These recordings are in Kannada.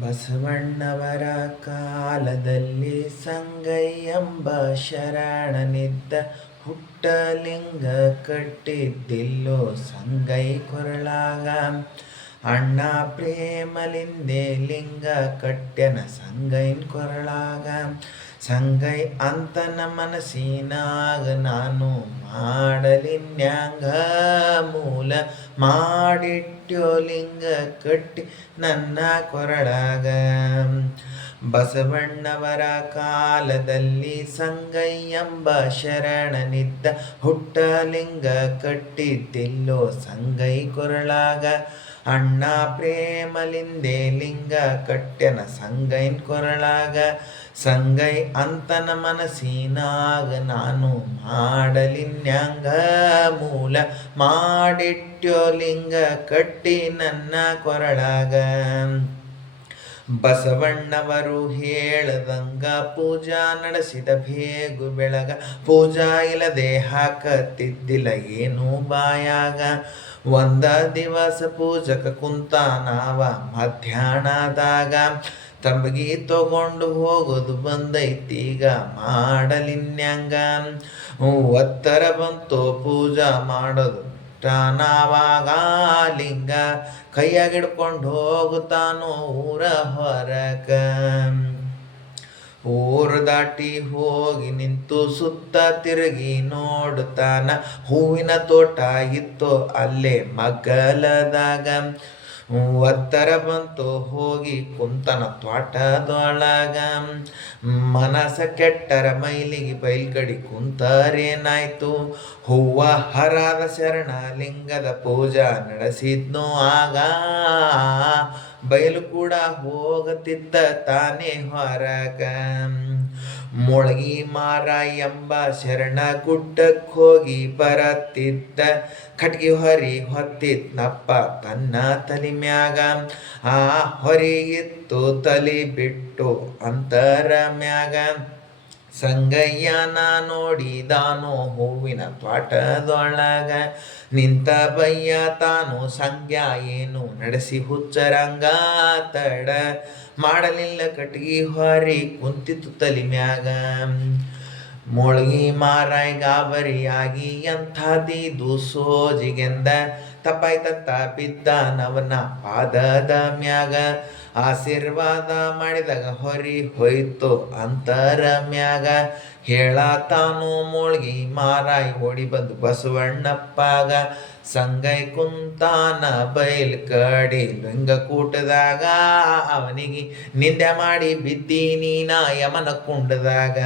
ಬಸವಣ್ಣವರ ಕಾಲದಲ್ಲಿ ಸಂಗಯ್ಯಂಬ ಶರಣನಿದ್ದ ಹುಟ್ಟಲಿಂಗ ಕಟ್ಟಿದ್ದಿಲ್ಲೋ ಸಂಗೈ ಕೊರಳಾಗ. ಅಣ್ಣ ಪ್ರೇಮಲಿಂದೆ ಲಿಂಗ ಕಟ್ಯನ ಸಂಗೈನ್ ಕೊರಳಾಗ. ಸಂಗೈ ಅಂತನ ಮನಸ್ಸಿನಾಗ ನಾನು ಮಾಡಲಿನ್ಯಾಂಗ ಮೂಲ ಮಾಡಿಟ್ಯೋ ಲಿಂಗ ಕಟ್ಟಿ ನನ್ನ ಕೊರಳಾಗ ಬಸವಣ್ಣವರ ಕಾಲದಲ್ಲಿ ಸಂಗಯ್ಯಂಬ ಶರಣನಿದ್ದ ಹುಟ್ಟಲಿಂಗ ಕಟ್ಟಿದ್ದಿಲ್ಲೋ ಸಂಗೈ ಕೊರಳಾಗ. ಅಣ್ಣ ಪ್ರೇಮಲಿಂದೆ ಲಿಂಗ ಕಟ್ಟೆನ ಸಂಗೈನ್ ಕೊರಳಾಗ, ಸಂಗೈ ಅಂತನ ಮನಸ್ಸಿನಾಗ ನಾನು ಮಾಡಲಿನ್ಯಾಂಗ ಮೂಲ ಮಾಡಿಟ್ಯೋ ಲಿಂಗ ಕಟ್ಟಿ ನನ್ನ ಕೊರಳಾಗ. ಬಸವಣ್ಣವರು ಹೇಳದಂಗ ಪೂಜಾ ನಡೆಸಿದ ಬೇಗು ಬೆಳಗ ಪೂಜಾ ಇಲ್ಲದೆ ಹಾಕತ್ತಿದ್ದಿಲ್ಲ ಏನು ಬಾಯಾಗ. ಒಂದ ದಿವಸ ಪೂಜಕ ಕುಂತ ನಾವ ಮಧ್ಯಾಹ್ನದಾಗ ತಂಬಗಿ ತಗೊಂಡು ಹೋಗೋದು ಬಂದೈತೀಗ ಮಾಡಲಿನ್ಯಂಗ. ಒತ್ತರ ಬಂತು ಪೂಜಾ ಮಾಡೋದು. ನಾವಾಗ ಲಿಂಗ ಕೈಯಾಗ ಹಿಡ್ಕೊಂಡು ಹೋಗುತ್ತಾನೋ ಊರ ಹೊರಕ. ಊರು ದಾಟಿ ಹೋಗಿ ನಿಂತು ಸುತ್ತ ತಿರುಗಿ ನೋಡುತ್ತಾನ, ಹೂವಿನ ತೋಟ ಇತ್ತು ಅಲ್ಲೇ ಮಗ್ಗಲದಾಗ. ಒತ್ತರ ಬಂತು ಹೋಗಿ ಕುಂತನ ತ್ವಾಟದೊಳಗ ಮನಸ ಕೆಟ್ಟರ ಮೈಲಿಗೆ ಬೈಲ್ಗಡಿ ಕುಂತರೇನಾಯ್ತು? ಹೂವ ಹರಾದ ಶರಣ ಲಿಂಗದ ಪೂಜಾ ನಡೆಸಿದ್ನು ಆಗ? ಬಯಲು ಕೂಡ ಹೋಗತಿದ್ದ ತಾನೇ ಹೊರಗ. ಮೊಳಗಿ ಮಾರ ಎಂಬ ಶರಣ ಗುಡ್ಡಕ್ಕೆ ಹೋಗಿ ಬರತ್ತಿದ್ದ. ಖಟ್ಗಿ ಹೊರಿ ಹೊತ್ತಿದ್ನಪ್ಪ ತನ್ನ ತಲಿ ಮ್ಯಾಗ. ಆ ಹೊರಿ ಇತ್ತು ತಲಿ ಬಿಟ್ಟು ಅಂತರ ಮ್ಯಾಗ. ಸಂಗಯ್ಯನ ನೋಡಿದಾನೋ ಹೂವಿನ ತ್ವಾಟದೊಳಗ ನಿಂತ ಬಯ್ಯ, ತಾನು ಸಂಗ್ಯ, ಏನು ನಡೆಸಿ ಹುಚ್ಚರಂಗ ತಡ. ಮಾಡಲಿಲ್ಲ ಕಟ್ಗಿ ಹೊರಿ ಕುಂತಿತ್ತು ತಲಿ ಮ್ಯಾಗ. ಮೊಳಗಿ ಮಾರಾಯ್ ಗಾಬರಿಯಾಗಿ ಎಂಥದಿದು ಸೋಜಿಗೆಂದ ತಪ್ಪಾಯ್ತತ್ತ ಬಿದ್ದ ನವನ ಪಾದದ ಮ್ಯಾಗ. ಆಶೀರ್ವಾದ ಮಾಡಿದಾಗ ಹೊರಿ ಹೋಯ್ತು ಅಂತರ ಮ್ಯಾಗ. ಹೇಳತಾನು ಮುಳುಗಿ ಮಾರಾಯ್ ಓಡಿ ಬಂದು ಬಸವಣ್ಣಪ್ಪಾಗ. ಸಂಗೈ ಕುಂತಾನ ಬೈಲ್ ಕಡಿ ಲಿಂಗ ಕೂಟದಾಗ ಅವನಿಗೆ ನಿಂದೆ ಮಾಡಿ ಬಿದ್ದಿ ನೀನ ಯಮನ ಕುಂಡದಾಗ.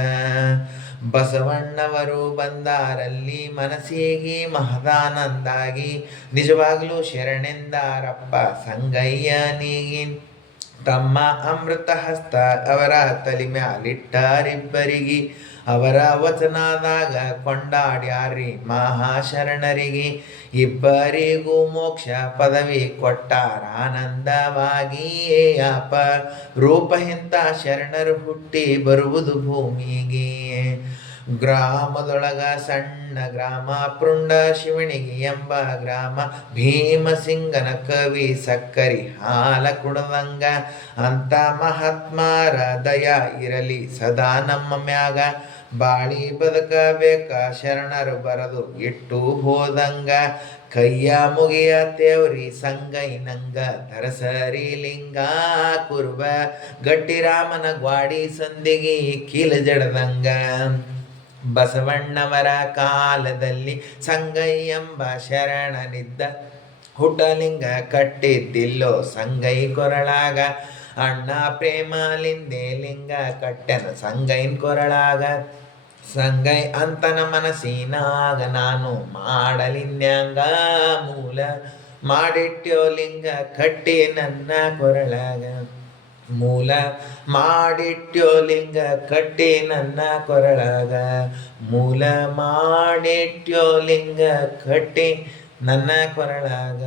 ಬಸವಣ್ಣವರು ಬಂದಾರಲ್ಲಿ ಮನಸ್ಸಿಗೆ ಮಹದಾನಂದಾಗಿ. ನಿಜವಾಗ್ಲೂ ಶರಣೆಂದಾರಪ್ಪ ಸಂಗಯ್ಯನಿಗೆ ತಮ್ಮ ಅಮೃತ ಹಸ್ತ ಅವರ ತಲೆ ಮ್ಯಾಲಿಟ್ಟಾರಿಬ್ಬರಿಗಿ ಅವರ ವಚನದಾಗ ಕೊಂಡಾಡ್ಯಾರಿ ಮಹಾಶರಣರಿಗೆ. ಇಬ್ಬರಿಗೂ ಮೋಕ್ಷ ಪದವಿ ಕೊಟ್ಟಾರ ಆನಂದವಾಗಿಯೇ ಅಪ ರೂಪ ಇಂಥ ಶರಣರು ಹುಟ್ಟಿ ಬರುವುದು ಭೂಮಿಗೆ. ಗ್ರಾಮದೊಳಗ ಸಣ್ಣ ಗ್ರಾಮ, ಪೃಂಡ ಶಿವಣಿಗಿ ಎಂಬ ಗ್ರಾಮ, ಭೀಮಸಿಂಗನ ಕವಿ ಸಕ್ಕರಿ ಹಾಲ ಕುಡದಂಗ. ಅಂತ ಮಹಾತ್ಮರ ದಯ ಇರಲಿ ಸದಾ ನಮ್ಮ ಮ್ಯಾಗ. ಬಾಳಿ ಬದುಕಬೇಕ ಶರಣರು ಬರದು ಇಟ್ಟು ಹೋದಂಗ. ಕೈಯ ಮುಗಿಯ ತೇವ್ರಿ ಸಂಗೈನಂಗ ತರಸರಿ ಲಿಂಗ ಕುರುಬ. ಗಟ್ಟಿ ರಾಮನ ಗ್ವಾಡಿ ಸಂದಿಗೆ ಕೀಲ ಜಡದಂಗ ಬಸವಣ್ಣವರ ಕಾಲದಲ್ಲಿ ಸಂಗೈ ಎಂಬ ಶರಣನಿದ್ದ ಹುಟ್ಟಲಿಂಗ ಕಟ್ಟಿದ್ದಿಲ್ಲೋ ಸಂಗೈ ಕೊರಳಾಗ. ಅಣ್ಣ ಪ್ರೇಮಲಿಂದೆ ಲಿಂಗ ಕಟ್ಟನ ಸಂಗೈನ್ ಕೊರಳಾಗ. ಸಂಗೈ ಅಂತನ ಮನಸ್ಸಿನಾಗ ನಾನು ಮಾಡಲಿನ್ಯಾಂಗ ಮೂಲ. ಮಾಡಿಟ್ಯೋ ಲಿಂಗ ಕಟ್ಟಿ ನನ್ನ ಕೊರಳಾಗ. ಮೂಲ ಮಾಡಿಟ್ಯೋ ಲಿಂಗ ಕಟ್ಟಿ ನನ್ನ ಕೊರಳಾಗ. ಮೂಲ ಮಾಡಿಟ್ಯೋ ಲಿಂಗ ಕಟ್ಟಿ ನನ್ನ ಕೊರಳಾಗ.